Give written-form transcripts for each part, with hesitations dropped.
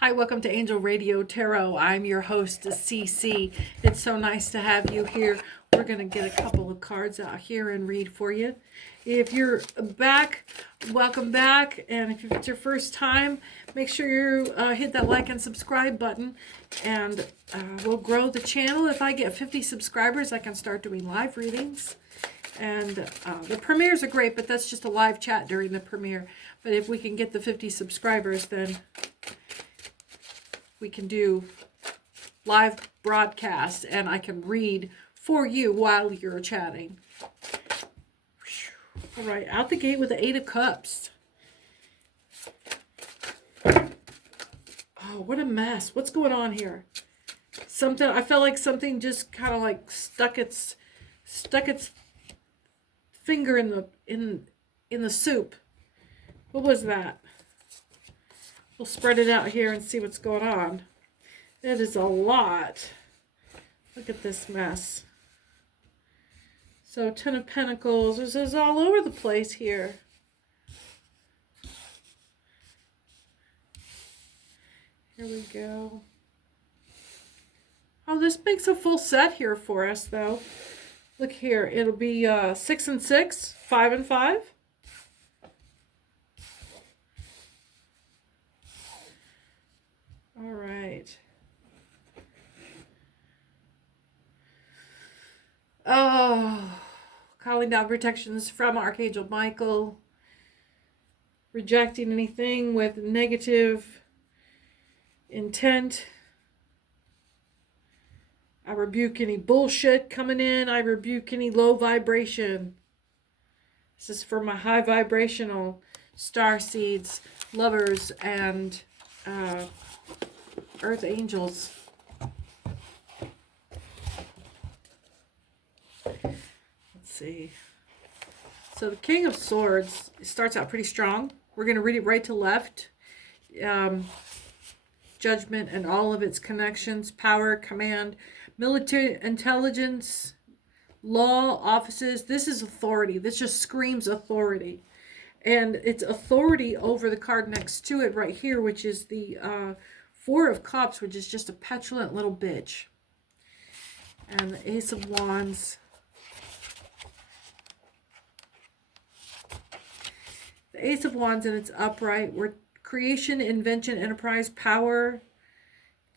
Hi, welcome to Angel Radio Tarot. I'm your host, CC. It's so nice to have you here. We're going to get a couple of cards out here and read for you. If you're back, welcome back. And if it's your first time, make sure you hit that like and subscribe button. And we'll grow the channel. If I get 50 subscribers, I can start doing live readings. And the premieres are great, but that's just a live chat during the premiere. But if we can get the 50 subscribers, then we can do live broadcasts and I can read for you while you're chatting. All right, out the gate with the 8 of Cups. Oh, what a mess. What's going on here? Something, I felt like something just kind of like stuck its finger in the soup. What was that? We'll spread it out here and see what's going on. That is a lot. Look at this mess. So 10 of Pentacles. This is all over the place here. Here we go. Oh, this makes a full set here for us, though. Look here. It'll be 6 and 6, 5 and 5. All right. Oh, calling down protections from Archangel Michael. Rejecting anything with negative intent. I rebuke any bullshit coming in. I rebuke any low vibration. This is for my high vibrational star seeds, lovers, and earth angels. Let's see. So the King of Swords starts out pretty strong. We're going to read it right to left. Judgment and all of its connections, power, command, military intelligence, law, offices. This is authority. This just screams authority. And it's authority over the card next to it right here, which is the 4 of Cups, which is just a petulant little bitch. And the Ace of Wands. The Ace of Wands, and it's upright. We're creation, invention, enterprise, power,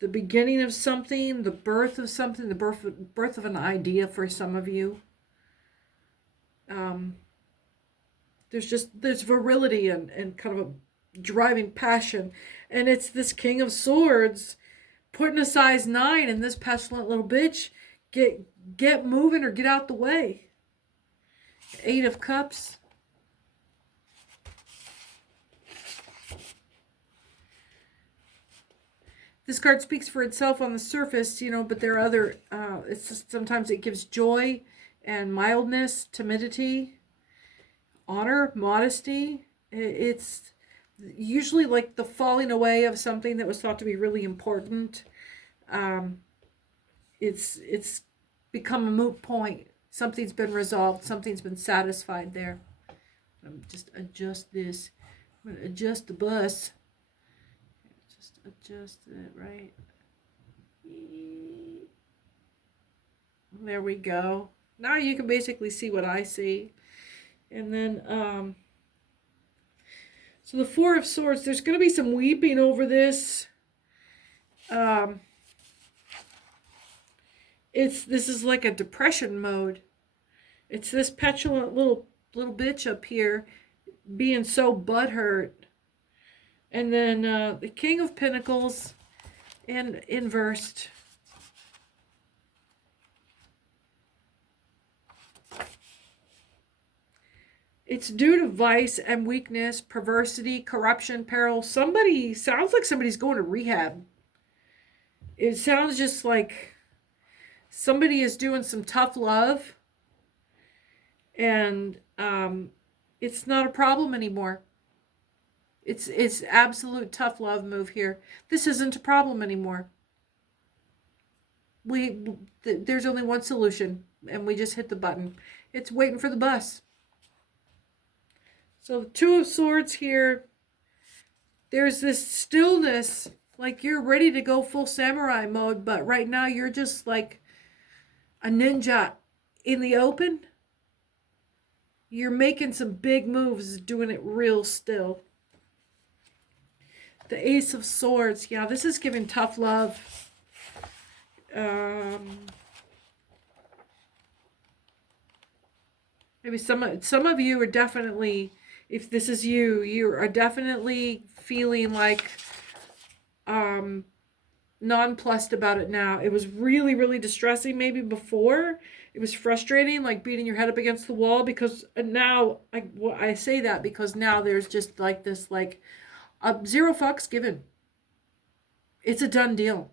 the beginning of something, the birth of something, the birth of an idea for some of you. There's virility and kind of a driving passion. And it's this King of Swords putting a size 9 in this petulant little bitch. Get moving or get out the way. 8 of Cups. This card speaks for itself on the surface, you know, but there are other, it's just, sometimes it gives joy and mildness, timidity, honor, modesty. It's usually like the falling away of something that was thought to be really important. It's become a moot point. Something's been resolved. Something's been satisfied there. Just adjust this. I'm going to adjust the bus. Just adjust it right. There we go. Now you can basically see what I see. And then, so the 4 of Swords, there's going to be some weeping over this. This is like a depression mode. It's this petulant little bitch up here being so butthurt. And then the King of Pentacles and inversed. It's due to vice and weakness, perversity, corruption, peril. Sounds like somebody's going to rehab. It sounds just like somebody is doing some tough love. And it's not a problem anymore. It's absolute tough love move here. This isn't a problem anymore. There's only one solution, and we just hit the button. It's waiting for the bus. So the 2 of Swords here. There's this stillness Like you're ready to go full samurai mode, but right now you're just like a ninja in the open. You're making some big moves, doing it real still. The Ace of Swords. Yeah, this is giving tough love. Maybe some of you are definitely, if this is you, you are definitely feeling like nonplussed about it now. It was really, really distressing maybe before. It was frustrating, like beating your head up against the wall, because now, I say that because now there's just like this, like, zero fucks given. It's a done deal.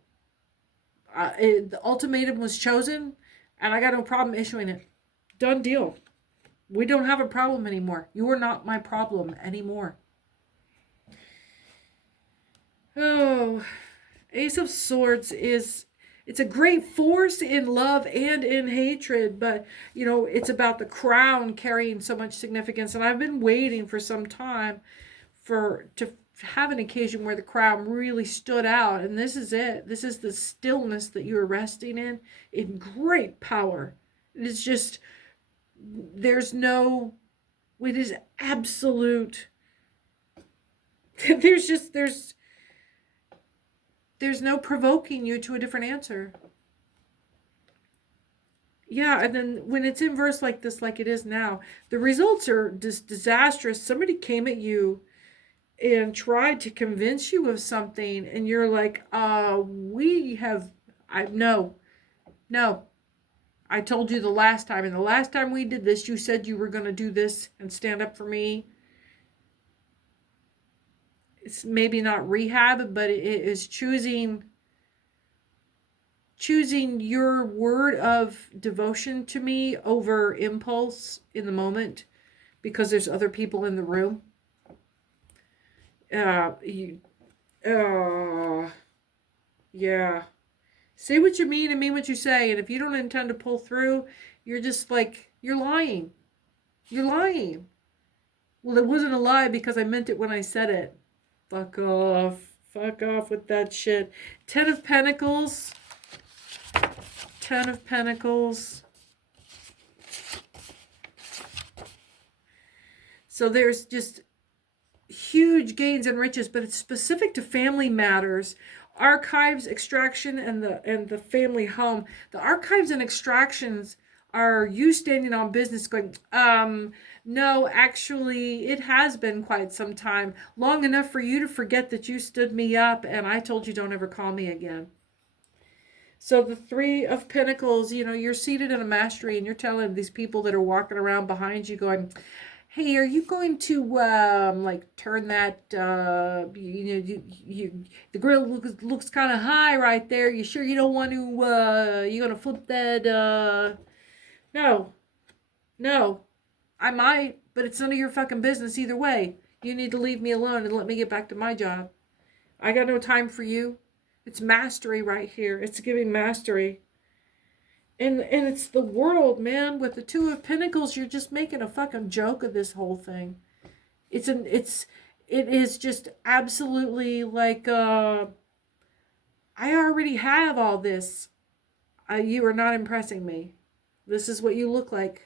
The ultimatum was chosen, and I got no problem issuing it. Done deal. We don't have a problem anymore. You are not my problem anymore. Oh, Ace of Swords it's a great force in love and in hatred, but, you know, it's about the crown carrying so much significance. And I've been waiting for some time to have an occasion where the crown really stood out. And this is it. This is the stillness that you're resting in great power. It is just, it is absolute. There's no provoking you to a different answer. Yeah, and then when it's in verse like this, like it is now, the results are just disastrous. Somebody came at you and tried to convince you of something, and you're like, no. I told you the last time, and the last time we did this, you said you were going to do this and stand up for me. It's maybe not rehab, but it is choosing your word of devotion to me over impulse in the moment because there's other people in the room. Yeah. Say what you mean and mean what you say. And if you don't intend to pull through, you're just like, you're lying. You're lying. Well, it wasn't a lie because I meant it when I said it. Fuck off. Fuck off with that shit. 10 of Pentacles. 10 of Pentacles. So there's just huge gains and riches, but it's specific to family matters. Archives, extraction, and the family home. The archives and extractions are you standing on business going, no, actually, it has been quite some time. Long enough for you to forget that you stood me up and I told you don't ever call me again. So the 3 of Pentacles, you know, you're seated in a mastery and you're telling these people that are walking around behind you going, hey, are you going to like turn that the grill looks kind of high right there. You sure you don't want to you gonna flip that No. I might, but it's none of your fucking business either way. You need to leave me alone and let me get back to my job. I got no time for you. It's mastery right here. It's giving mastery. And it's the world, man. With the 2 of Pentacles, you're just making a fucking joke of this whole thing. It is just absolutely like I already have all this. You are not impressing me. This is what you look like.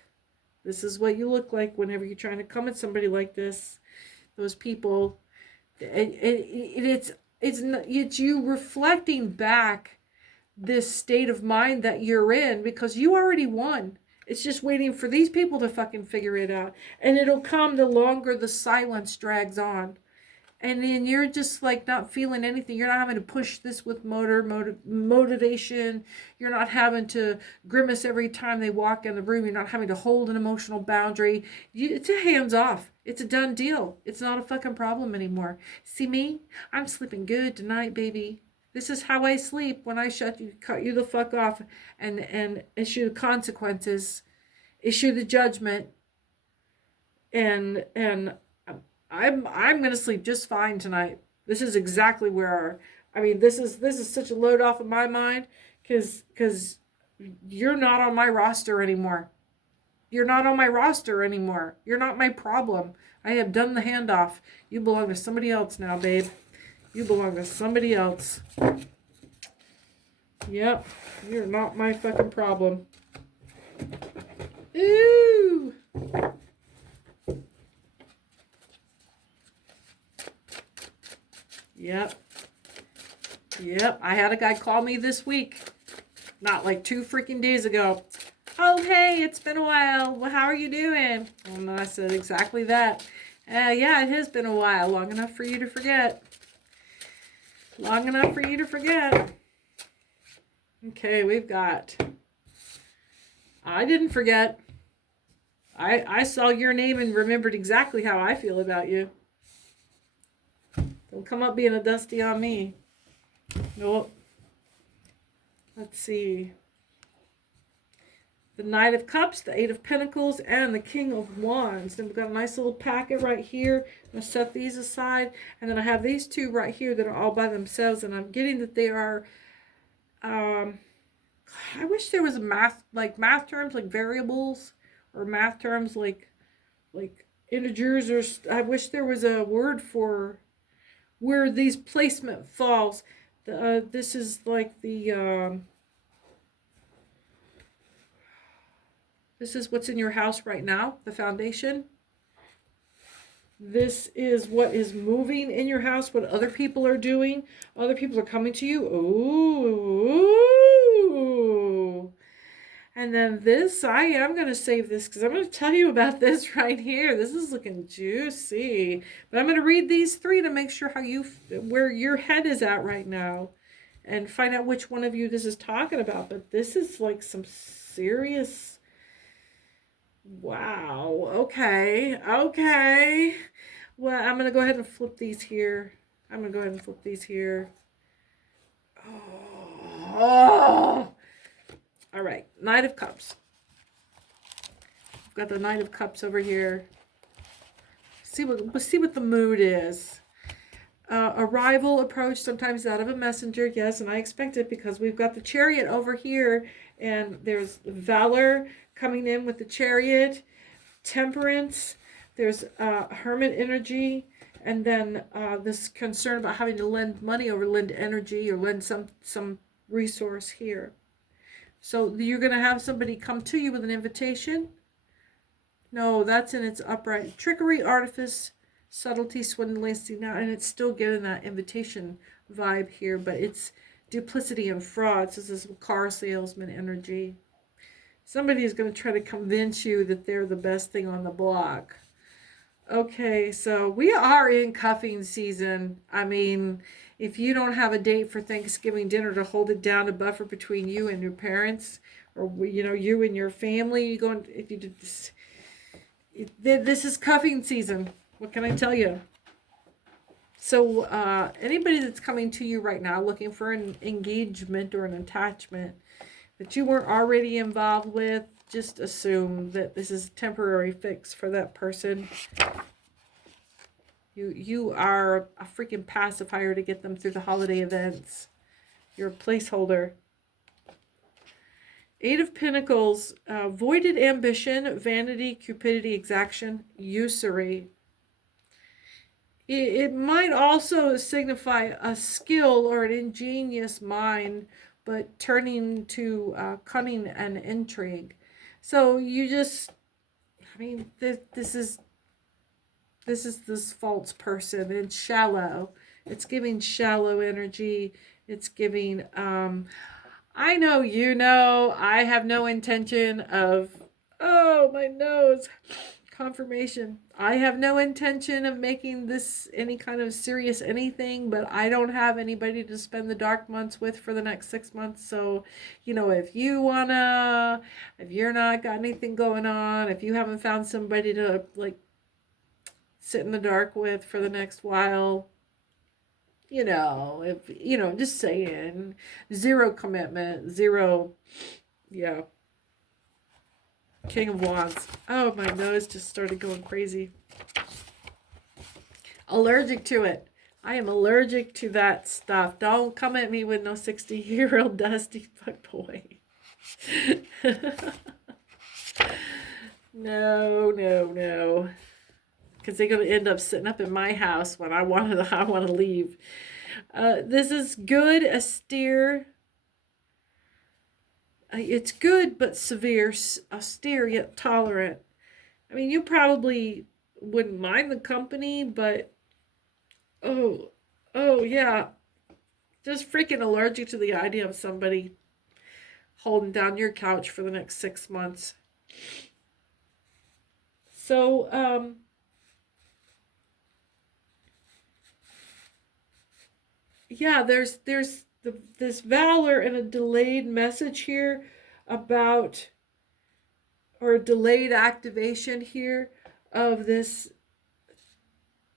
This is what you look like whenever you're trying to come at somebody like this. Those people. It's you reflecting back this state of mind that you're in because you already won. It's just waiting for these people to fucking figure it out. And it'll come the longer the silence drags on. And then you're just like not feeling anything. You're not having to push this with motivation. You're not having to grimace every time they walk in the room. You're not having to hold an emotional boundary. It's a hands off. It's a done deal. It's not a fucking problem anymore. See me? I'm sleeping good tonight, baby. This is how I sleep when I cut you the fuck off and issue the consequences, issue the judgment, and I'm gonna sleep just fine tonight. This is exactly where this is such a load off of my mind because you're not on my roster anymore. You're not on my roster anymore. You're not my problem. I have done the handoff. You belong to somebody else now, babe. You belong to somebody else. Yep. You're not my fucking problem. Ooh. Yep. Yep. I had a guy call me this week. Not like 2 freaking days ago. Oh, hey, it's been a while. Well, how are you doing? And I said exactly that. Yeah, it has been a while. Long enough for you to forget. Long enough for you to forget. Okay, we've got... I didn't forget. I saw your name and remembered exactly how I feel about you. Don't come up being a dusty on me. Nope. Let's see. The Knight of Cups, the Eight of Pentacles, and the King of Wands. Then we've got a nice little packet right here. I'm going to set these aside. And then I have these two right here that are all by themselves. And I'm getting that they are... I wish there was a math terms like variables, or math terms like integers, or I wish there was a word for where these placement falls. This is like the this is what's in your house right now, the foundation. This is what is moving in your house, what other people are doing. Other people are coming to you. Ooh. And then this, I am going to save this because I'm going to tell you about this right here. This is looking juicy. But I'm going to read these 3 to make sure where your head is at right now. And find out which one of you this is talking about. But this is like some serious... Wow. Okay. Okay. Well, I'm going to go ahead and flip these here. Oh. All right. Knight of Cups. I've got the Knight of Cups over here. Let's see what the mood is. Arrival, approach, sometimes out of a messenger. Yes, and I expect it because we've got the Chariot over here. And there's Valor coming in with the Chariot, Temperance, there's Hermit energy, and then this concern about having to lend money or lend energy or lend some resource here. So you're going to have somebody come to you with an invitation. No, that's in its upright. Trickery, artifice, subtlety, swindling. See now, and it's still getting that invitation vibe here, but it's duplicity and fraud. So this is car salesman energy. Somebody is going to try to convince you that they're the best thing on the block. Okay, so we are in cuffing season. I mean, if you don't have a date for Thanksgiving dinner to hold it down, to buffer between you and your parents, or you and your family, if you did this is cuffing season. What can I tell you? So anybody that's coming to you right now looking for an engagement or an attachment that you weren't already involved with, just assume that this is a temporary fix for that person. You are a freaking pacifier to get them through the holiday events. You're a placeholder. 8 of Pentacles, voided ambition, vanity, cupidity, exaction, usury. It might also signify a skill or an ingenious mind, but turning to cunning and intrigue. So you just, I mean, this is this false person. It's shallow. It's giving shallow energy. It's giving, I know you know, I have no intention of, oh, my nose, confirmation. I have no intention of making this any kind of serious anything, but I don't have anybody to spend the dark months with for the next 6 months. So, if you wanna, if you're not got anything going on, if you haven't found somebody to like sit in the dark with for the next while, just saying, 0 commitment, 0, yeah. King of Wands. Oh, my nose just started going crazy. Allergic to it. I am allergic to that stuff. Don't come at me with no 60-year-old dusty fuckboy. No. Because they're going to end up sitting up in my house when I want to leave. This is good, austere. It's good, but severe, austere, yet tolerant. I mean, you probably wouldn't mind the company, but oh, oh yeah, just freaking allergic to the idea of somebody holding down your couch for the next 6 months. So, yeah, there's this valor and a delayed message here about, or a delayed activation here of this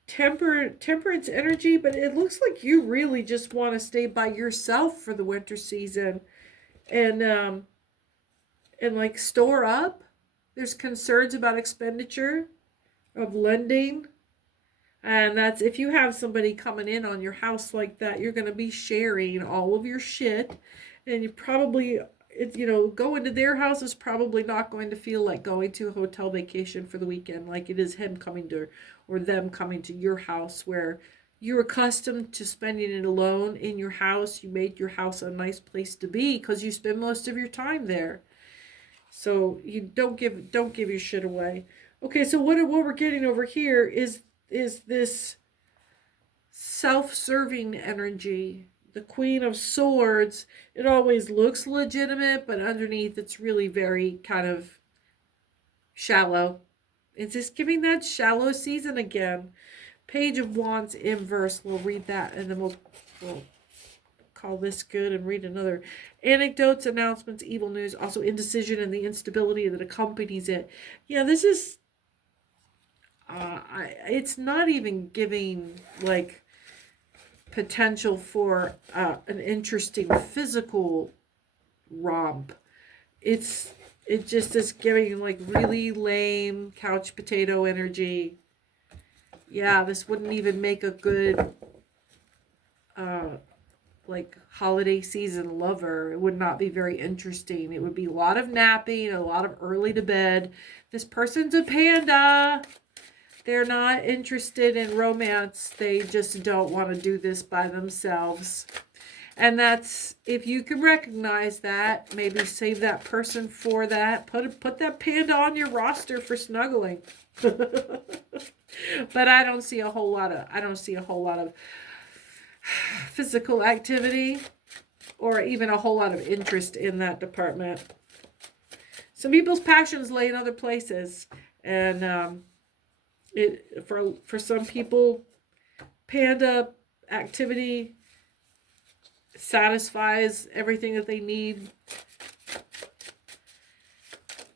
temperance energy, but it looks like you really just want to stay by yourself for the winter season and like store up. There's concerns about expenditure of lending. And that's, if you have somebody coming in on your house like that, you're going to be sharing all of your shit. And you probably, going to their house is probably not going to feel like going to a hotel vacation for the weekend, like it is him coming to, or them coming to your house, where you're accustomed to spending it alone in your house. You made your house a nice place to be because you spend most of your time there. So you don't give your shit away. Okay, so what we're getting over here is this self-serving energy. The Queen of Swords, it always looks legitimate, but underneath it's really very kind of shallow. It's just giving that shallow season again. Page of Wands inverse. We'll read that and then we'll call this good and read another. Anecdotes, announcements, evil news, also indecision and the instability that accompanies it. Yeah, this is it's not even giving like potential for an interesting physical romp. It just is giving like really lame couch potato energy. Yeah, this wouldn't even make a good like holiday season lover. It would not be very interesting. It would be a lot of napping, a lot of early to bed. This person's a panda. They're not interested in romance. They just don't want to do this by themselves. And that's, if you can recognize that, maybe save that person for that. Put that panda on your roster for snuggling. But I don't see a whole lot of physical activity or even a whole lot of interest in that department. Some people's passions lay in other places, and for some people, panda activity satisfies everything that they need,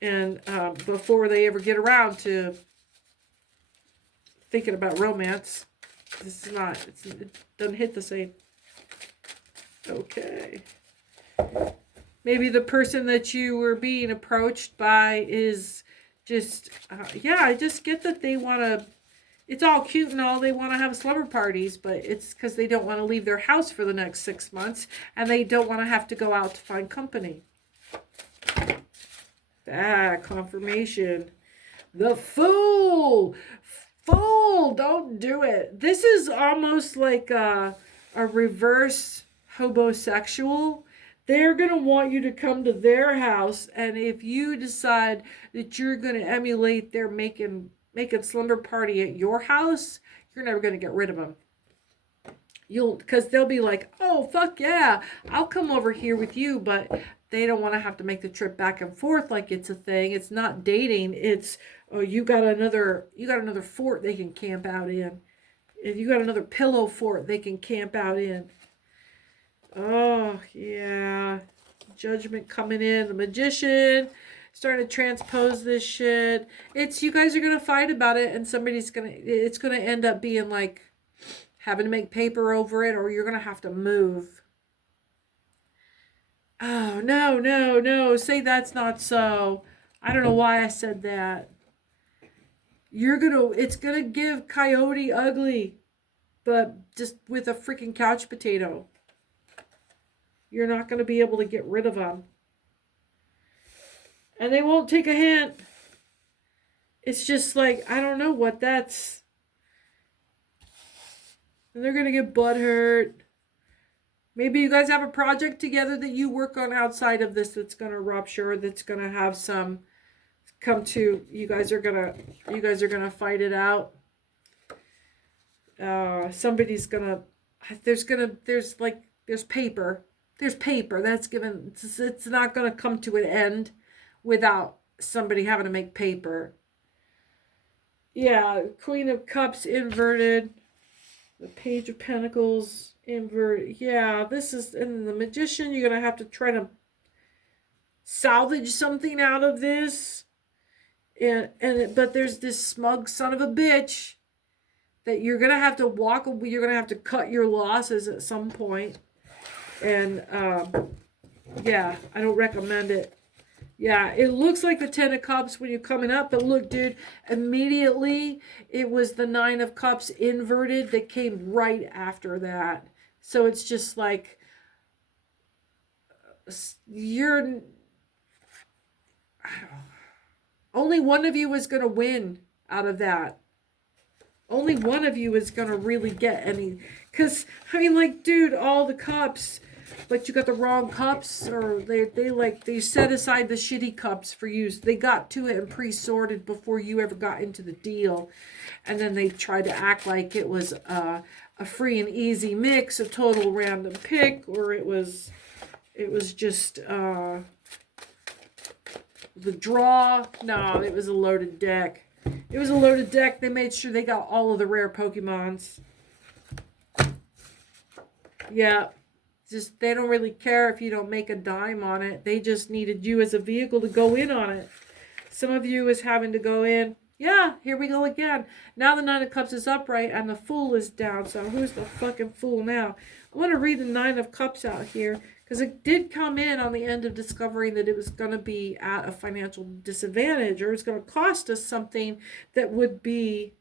and before they ever get around to thinking about romance. This is not, it doesn't hit the same. Okay. Maybe the person that you were being approached by is just, I just get that they want to, it's all cute and all, they want to have slumber parties, but it's because they don't want to leave their house for the next 6 months, and they don't want to have to go out to find company. Confirmation. The Fool! Fool! Don't do it. This is almost like a reverse homosexual. They're going to want you to come to their house, and if you decide that you're going to emulate their making slumber party at your house, you're never going to get rid of them. Because they'll be like, oh, fuck yeah, I'll come over here with you, but they don't want to have to make the trip back and forth like it's a thing. It's not dating. It's, oh, you got another fort they can camp out in. If you got another pillow fort they can camp out in. Oh, yeah. Judgment coming in. The Magician. Starting to transpose this shit. It's, you guys are going to fight about it, and it's going to end up being like having to make paper over it, or you're going to have to move. Oh, no. Say that's not so. I don't know why I said that. It's going to give Coyote ugly, but just with a freaking couch potato. You're not going to be able to get rid of them. And they won't take a hint. It's just like, I don't know what that's. And they're going to get butthurt. Maybe you guys have a project together that you work on outside of this that's going to rupture, that's going to have some come to, you guys are going to fight it out. Somebody's going to, there's paper. There's paper that's given, it's not going to come to an end without somebody having to make paper. Yeah, Queen of Cups inverted. The Page of Pentacles inverted. Yeah, this is, and the Magician, you're going to have to try to salvage something out of this. But there's this smug son of a bitch that you're going to have to walk, you're going to have to cut your losses at some point. And, yeah, I don't recommend it. Yeah, it looks like the 10 of Cups when you're coming up, but look, dude, immediately it was the 9 of Cups inverted that came right after that. So it's just like, only one of you is going to win out of that. Only one of you is going to really get any, because, I mean, like, dude, all the cups, but you got the wrong cups, or they set aside the shitty cups for you. So they got to it and pre-sorted before you ever got into the deal. And then they tried to act like it was a free and easy mix, a total random pick, or it was just the draw. No, it was a loaded deck. It was a loaded deck. They made sure they got all of the rare Pokemons. Yeah. Just, they don't really care if you don't make a dime on it. They just needed you as a vehicle to go in on it. Some of you is having to go in. Yeah, here we go again. Now the 9 of Cups is upright and the Fool is down. So who's the fucking Fool now? I want to read the 9 of Cups out here, because it did come in on the end of discovering that it was going to be at a financial disadvantage, or it's going to cost us something that would be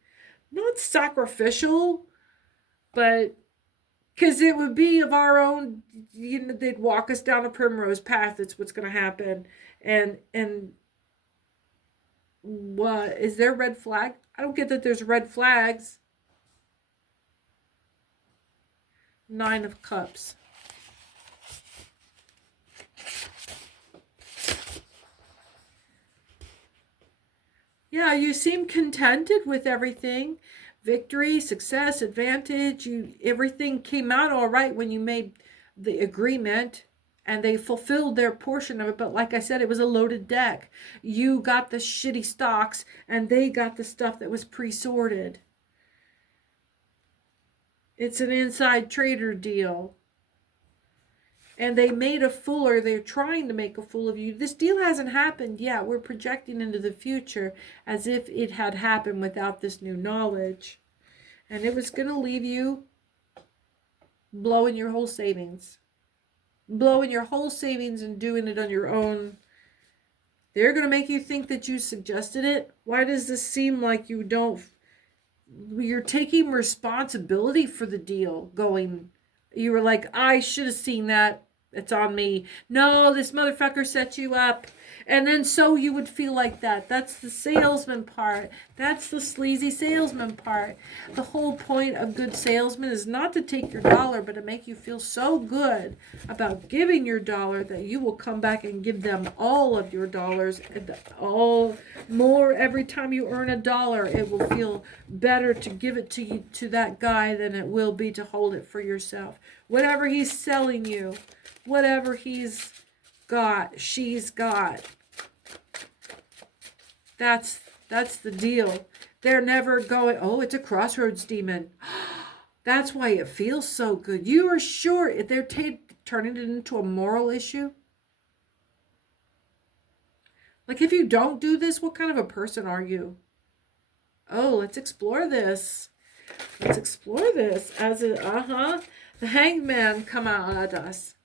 not sacrificial, but because it would be of our own, you know, they'd walk us down a primrose path. That's what's going to happen. And what, is there a red flag? I don't get that there's red flags. 9 of Cups. Yeah, you seem contented with everything. Victory, success, advantage, everything came out all right when you made the agreement and they fulfilled their portion of it. But like I said, it was a loaded deck. You got the shitty stocks and they got the stuff that was pre-sorted. It's an inside trader deal. And they made a fool, or they're trying to make a fool of you. This deal hasn't happened yet. We're projecting into the future as if it had happened without this new knowledge. And it was going to leave you blowing your whole savings. Blowing your whole savings and doing it on your own. They're going to make you think that you suggested it. Why does this seem like you don't... You're taking responsibility for the deal going... You were like, I should have seen that. It's on me. No, this motherfucker set you up. And then so you would feel like that. That's the salesman part. That's the sleazy salesman part. The whole point of good salesmen is not to take your dollar, but to make you feel so good about giving your dollar that you will come back and give them all of your dollars, and all more every time you earn a dollar. It will feel better to give it to you, to that guy, than it will be to hold it for yourself. Whatever he's selling you, whatever he's got, she's got. That's the deal. They're never going, oh, it's a crossroads demon. That's why it feels so good. You are sure if they're turning it into a moral issue? Like, if you don't do this, what kind of a person are you? Oh, let's explore this. Let's explore this. As a, the Hangman come out at us.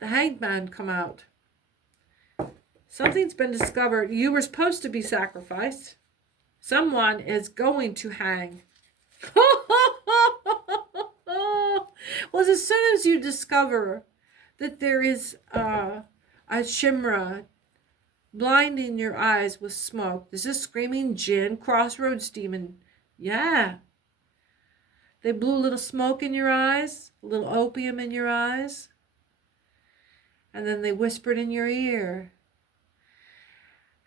The Hangman come out. Something's been discovered. You were supposed to be sacrificed. Someone is going to hang. Well, as soon as you discover that there is a shimra blinding your eyes with smoke, this is screaming jinn, crossroads demon. Yeah. They blew a little smoke in your eyes, a little opium in your eyes. And then they whispered in your ear.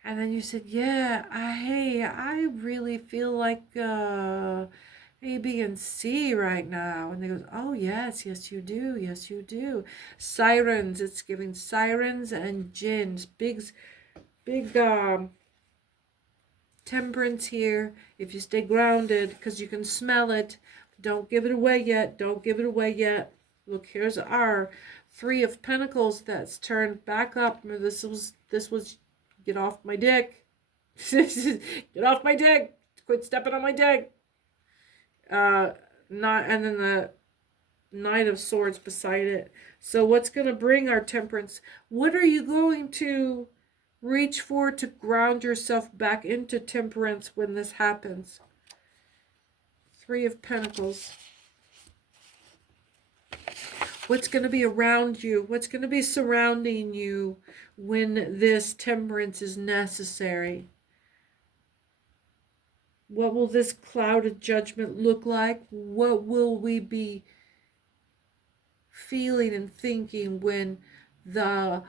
And then you said, yeah, hey, I really feel like A, B, and C right now. And they go, oh, yes, yes, you do. Yes, you do. Sirens. It's giving sirens and jinns. Big temperance here. If you stay grounded, because you can smell it. Don't give it away yet. Don't give it away yet. Look, here's our Three of Pentacles that's turned back up. This was get off my dick. Get off my dick. Quit stepping on my dick. And then the Knight of Swords beside it. So what's going to bring our temperance? What are you going to reach for to ground yourself back into temperance when this happens? Three of Pentacles. What's going to be around you? What's going to be surrounding you when this temperance is necessary? What will this cloud of judgment look like? What will we be feeling and thinking when the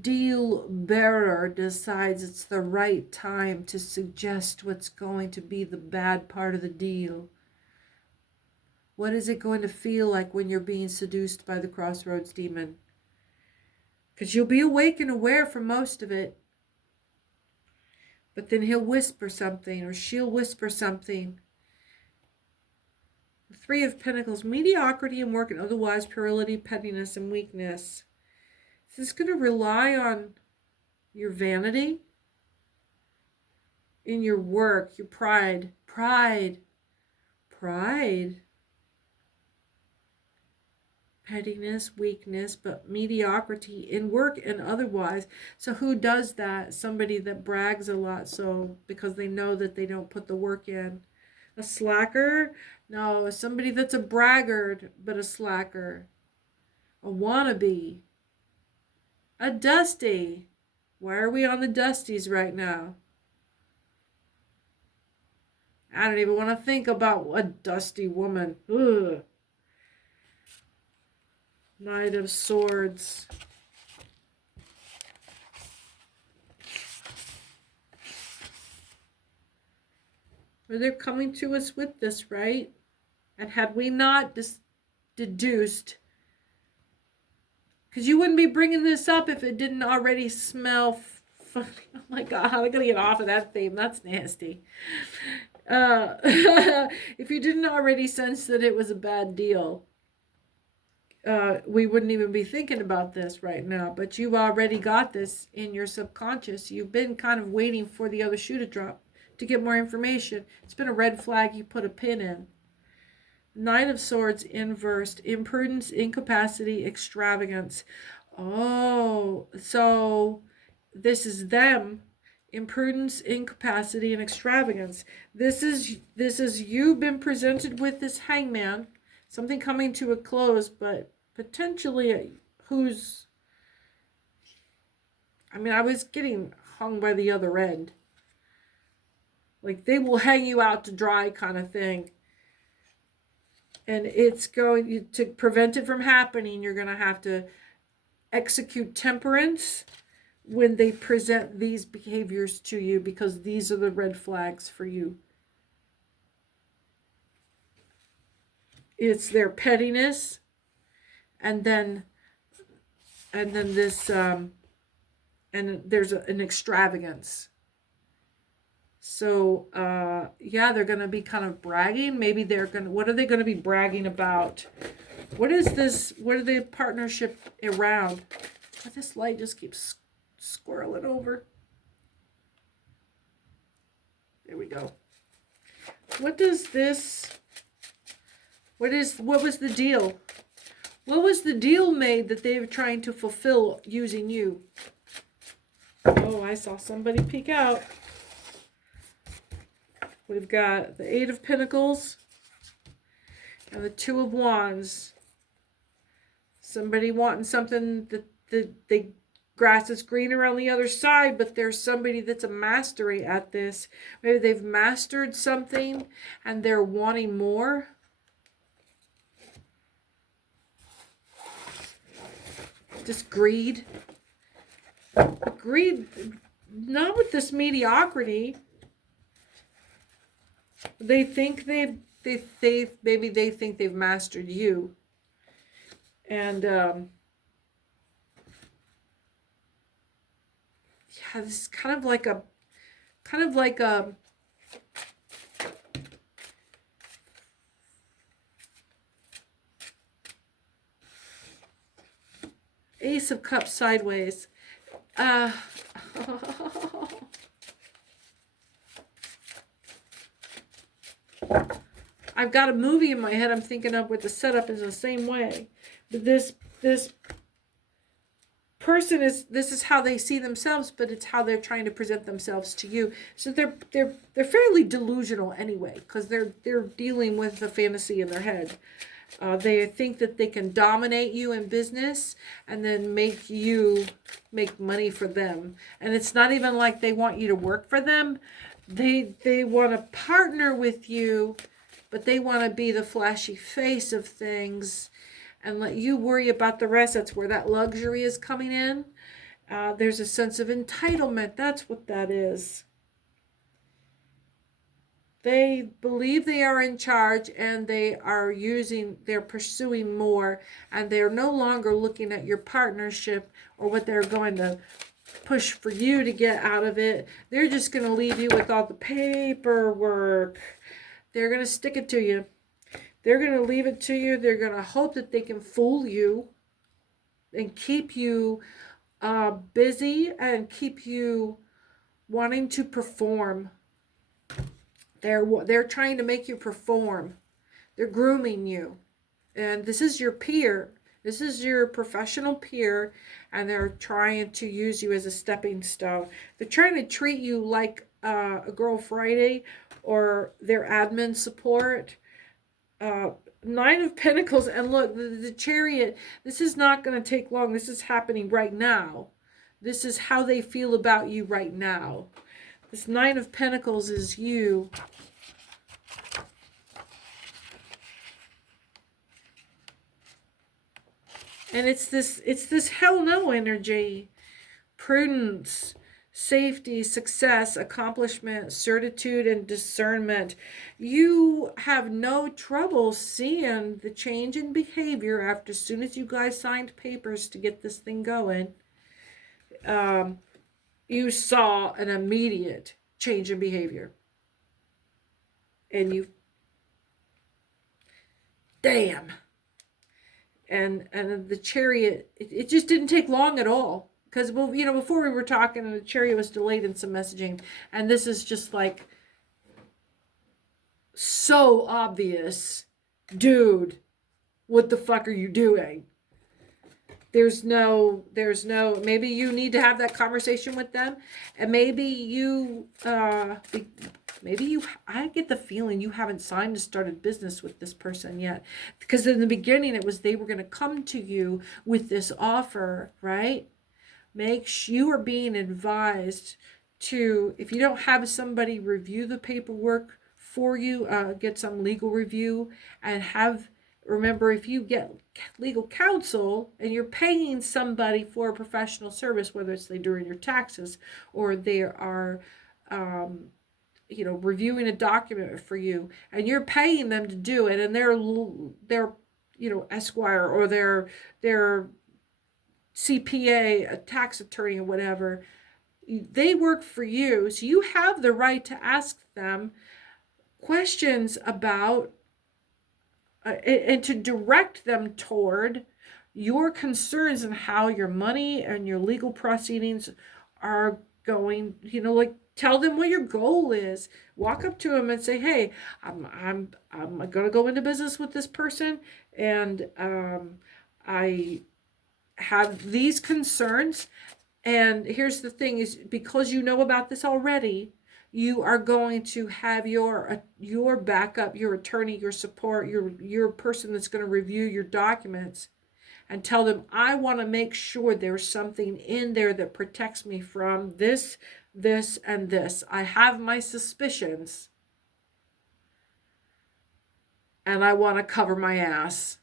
deal bearer decides it's the right time to suggest what's going to be the bad part of the deal? What is it going to feel like when you're being seduced by the crossroads demon? Because you'll be awake and aware for most of it. But then he'll whisper something, or she'll whisper something. The Three of Pentacles, mediocrity in work and otherwise, puerility, pettiness, and weakness. Is this going to rely on your vanity? In your work, your pride. Pride. Pettiness, weakness, but mediocrity in work and otherwise. So who does that? Somebody that brags a lot, so because they know that they don't put the work in. A slacker? No, somebody that's a braggart, but a slacker. A wannabe. A dusty. Why are we on the dusties right now? I don't even want to think about a dusty woman. Ugh. Knight of Swords. Well, they're coming to us with this, right? And had we not deduced, because you wouldn't be bringing this up if it didn't already smell funny. Oh my God, I gotta get off of that theme. That's nasty. If you didn't already sense that it was a bad deal, we wouldn't even be thinking about this right now. But you've already got this in your subconscious. You've been kind of waiting for the other shoe to drop to get more information. It's been a red flag you put a pin in. Knight of Swords inversed. Imprudence, incapacity, extravagance. Oh, so this is them. Imprudence, incapacity, and extravagance. This is you've been presented with this hangman. Something coming to a close, but potentially who's... I mean, I was getting hung by the other end. Like, they will hang you out to dry kind of thing. And it's going to prevent it from happening. You're going to have to execute temperance when they present these behaviors to you, because these are the red flags for you. It's their pettiness, and then this, and there's an extravagance. So, yeah, they're going to be kind of bragging. Maybe they're going to, what are they going to be bragging about? What is this? What are the partnership around? Oh, this light just keeps squirreling over. There we go. What does this... What was the deal? What was the deal made that they were trying to fulfill using you? Oh, I saw somebody peek out. We've got the Eight of Pentacles and the Two of Wands. Somebody wanting something that they grass is greener on the other side, but there's somebody that's a mastery at this. Maybe they've mastered something and they're wanting more. Just greed. Greed, not with this mediocrity. They think maybe they think they've mastered you. And yeah, this is kind of like a Ace of Cups sideways. I've got a movie in my head I'm thinking of where the setup is the same way. But this person this is how they see themselves, but it's how they're trying to present themselves to you. So they're fairly delusional anyway, because they're dealing with the fantasy in their head. They think that they can dominate you in business and then make you make money for them. And it's not even like they want you to work for them. They want to partner with you, but they want to be the flashy face of things and let you worry about the rest. That's where that luxury is coming in. There's a sense of entitlement. That's what that is. They believe they are in charge, and they're pursuing more, and they're no longer looking at your partnership or what they're going to push for you to get out of it. They're just going to leave you with all the paperwork. They're going to stick it to you. They're going to leave it to you. They're going to hope that they can fool you and keep you busy and keep you wanting to perform. They're trying to make you perform. They're grooming you. And this is your peer. This is your professional peer, and they're trying to use you as a stepping stone. They're trying to treat you like a Girl Friday or their admin support. Nine of Pentacles, and look, the Chariot, this is not going to take long. This is happening right now. This is how they feel about you right now. This Nine of Pentacles is you. And it's this hell no energy. Prudence, safety, success, accomplishment, certitude, and discernment. You have no trouble seeing the change in behavior after as soon as you guys signed papers to get this thing going. You saw an immediate change in behavior. And you, damn. And the Chariot, it just didn't take long at all. Because, well, you know, before we were talking, the Chariot was delayed in some messaging. And this is just like so obvious. Dude, what the fuck are you doing? There's no, maybe you need to have that conversation with them. And maybe I get the feeling you haven't signed and started business with this person yet. Because in the beginning, it was they were going to come to you with this offer, right? You are being advised to, if you don't have somebody review the paperwork for you, get some legal review and remember, if you get legal counsel and you're paying somebody for a professional service, whether it's they doing your taxes or they are, reviewing a document for you, and you're paying them to do it, and they're Esquire or their CPA, a tax attorney or whatever, they work for you. So you have the right to ask them questions about and to direct them toward your concerns and how your money and your legal proceedings are going. Tell them what your goal is. Walk up to them and say, hey, I'm going to go into business with this person, and I have these concerns. And here's the thing is, because you know about this already, you are going to have your backup, your attorney, your support, your person that's going to review your documents. and tell them, I want to make sure there's something in there that protects me from this, this, and this. I have my suspicions, and I want to cover my ass.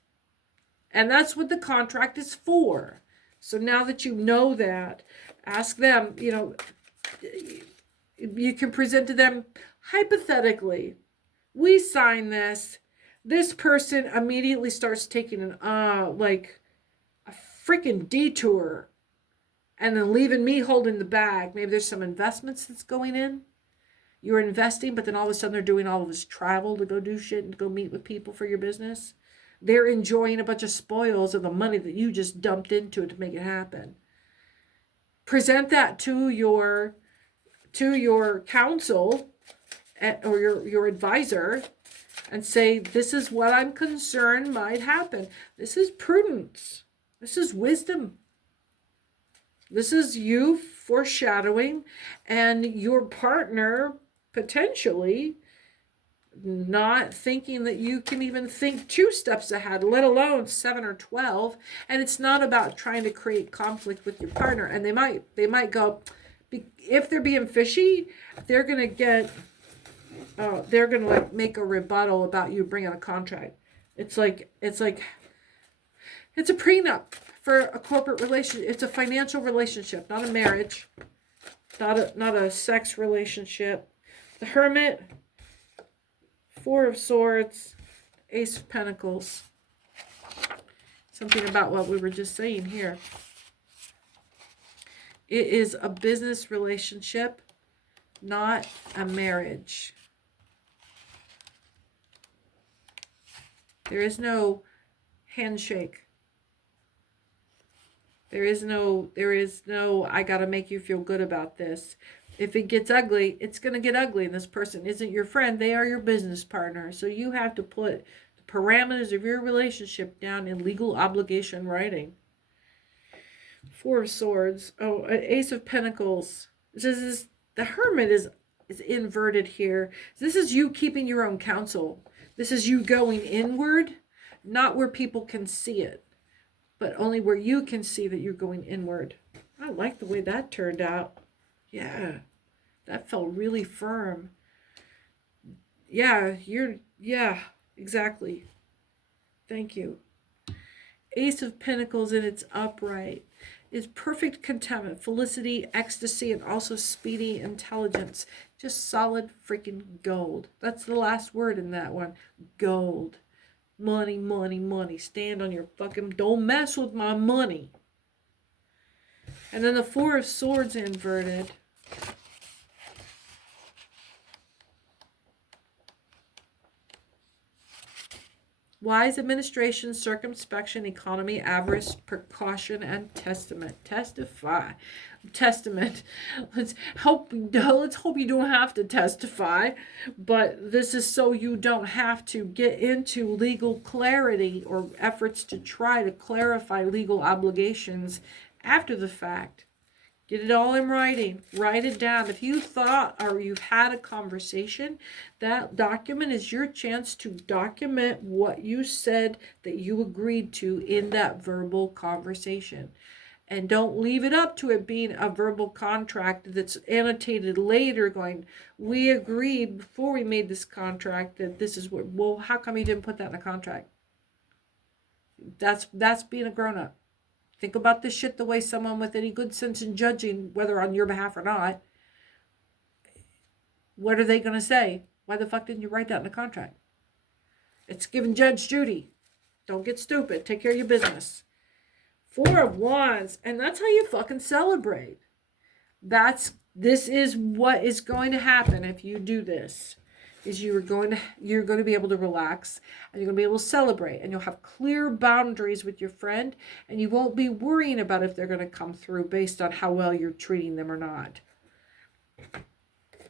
And that's what the contract is for. So now that you know that, ask them, you know, you can present to them, hypothetically, we sign this. This person immediately starts taking an, like a freaking detour and then leaving me holding the bag. Maybe there's some investments that's going in. You're investing, but then all of a sudden they're doing all of this travel to go do shit and to go meet with people for your business. They're enjoying a bunch of spoils of the money that you just dumped into it to make it happen. Present that to your counsel or your advisor and say, this is what I'm concerned might happen. This is prudence. This is wisdom. This is you foreshadowing and your partner potentially not thinking that you can even think 2 steps ahead, let alone 7 or 12. And it's not about trying to create conflict with your partner. And they might go, if they're being fishy, they're going to get, they're going to like make a rebuttal about you bringing a contract. It's a prenup for a corporate relationship. It's a financial relationship, not a marriage, not a sex relationship. The Hermit, 4 of Swords, Ace of Pentacles. Something about what we were just saying here. It is a business relationship, not a marriage. There is no handshake. There is no, I got to make you feel good about this. If it gets ugly, it's going to get ugly. And this person isn't your friend. They are your business partner. So you have to put the parameters of your relationship down in legal obligation writing. 4 of Swords. Oh, Ace of Pentacles. The Hermit is inverted here. This is you keeping your own counsel. This is you going inward, not where people can see it, but only where you can see that you're going inward. I like the way that turned out. Yeah, that felt really firm. Yeah, exactly. Thank you. Ace of Pentacles in its upright is perfect contentment, felicity, ecstasy, and also speedy intelligence. Just solid freaking gold. That's the last word in that one. Gold. Money, money, money. Stand on your fucking, don't mess with my money. And then the 4 of Swords inverted. Wise administration, circumspection, economy, avarice, precaution, and testament. Testify. Testament. Let's hope you don't have to testify, but this is so you don't have to get into legal clarity or efforts to try to clarify legal obligations after the fact. Get it all in writing. Write it down. If you thought or you've had a conversation, that document is your chance to document what you said that you agreed to in that verbal conversation. And don't leave it up to it being a verbal contract that's annotated later going, we agreed before we made this contract that this is what, well, how come you didn't put that in a contract? That's being a grown-up. Think about this shit the way someone with any good sense in judging, whether on your behalf or not, what are they going to say? Why the fuck didn't you write that in the contract? It's giving Judge Judy. Don't get stupid. Take care of your business. 4 of Wands. And that's how you fucking celebrate. This is what is going to happen if you do this. Is you're going to be able to relax and you're going to be able to celebrate, and you'll have clear boundaries with your friend, and you won't be worrying about if they're going to come through based on how well you're treating them or not.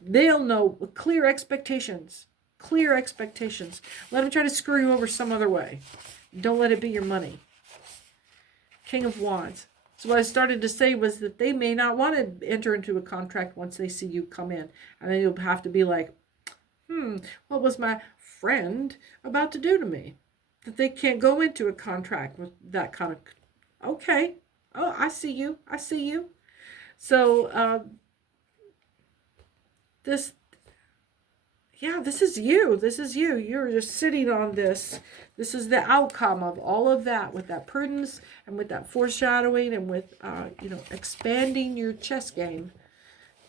They'll know with clear expectations. Clear expectations. Let them try to screw you over some other way. Don't let it be your money. King of Wands. So what I started to say was that they may not want to enter into a contract once they see you come in. And then you'll have to be like, what was my friend about to do to me? That they can't go into a contract with that kind of Okay. Oh, I see you. I see you. So, this, yeah, this is you. This is you. You're just sitting on this. This is the outcome of all of that, with that prudence and with that foreshadowing and with, expanding your chess game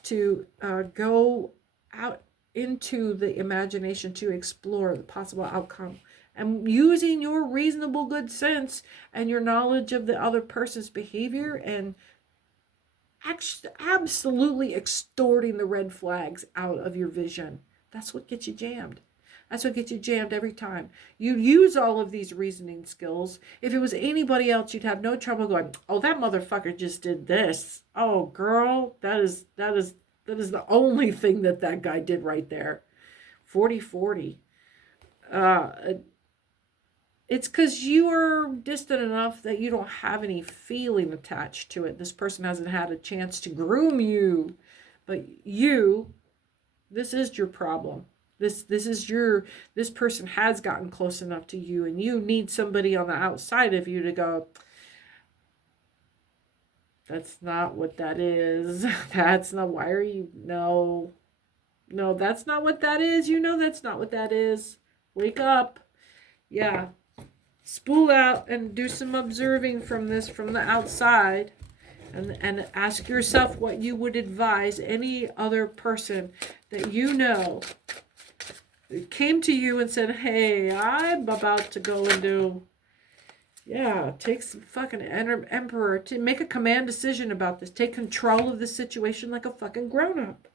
to go out into the imagination to explore the possible outcome, and using your reasonable good sense and your knowledge of the other person's behavior, and absolutely extorting the red flags out of your vision. That's what gets you jammed. That's what gets you jammed every time. You use all of these reasoning skills. If it was anybody else, you'd have no trouble going, oh, that motherfucker just did this. Oh, girl, that is the only thing that guy did right there. 40-40. It's because you are distant enough that you don't have any feeling attached to it. This person hasn't had a chance to groom you. But you, this is your problem. This person has gotten close enough to you, and you need somebody on the outside of you to go, that's not what that is. That's not, why are you, no, that's not what that is. You know that's not what that is. Wake up. Yeah. Spool out and do some observing from this, from the outside, and ask yourself what you would advise any other person that you know came to you and said, hey, I'm about to go and do, take some fucking emperor to make a command decision about this. Take control of the situation like a fucking grown-up.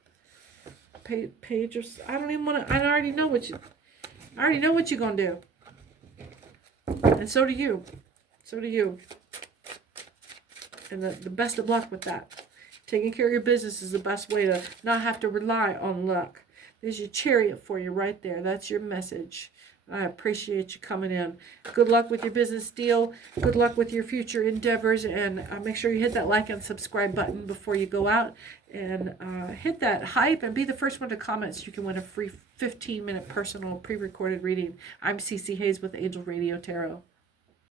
Page, I don't even want to, I already know what you're going to do. And so do you. So do you. And the best of luck with that. Taking care of your business is the best way to not have to rely on luck. There's your chariot for you right there. That's your message. I appreciate you coming in. Good luck with your business deal. Good luck with your future endeavors. And make sure you hit that like and subscribe button before you go out. And hit that hype and be the first one to comment so you can win a free 15-minute personal pre-recorded reading. I'm CC Hayes with Angel Radio Tarot.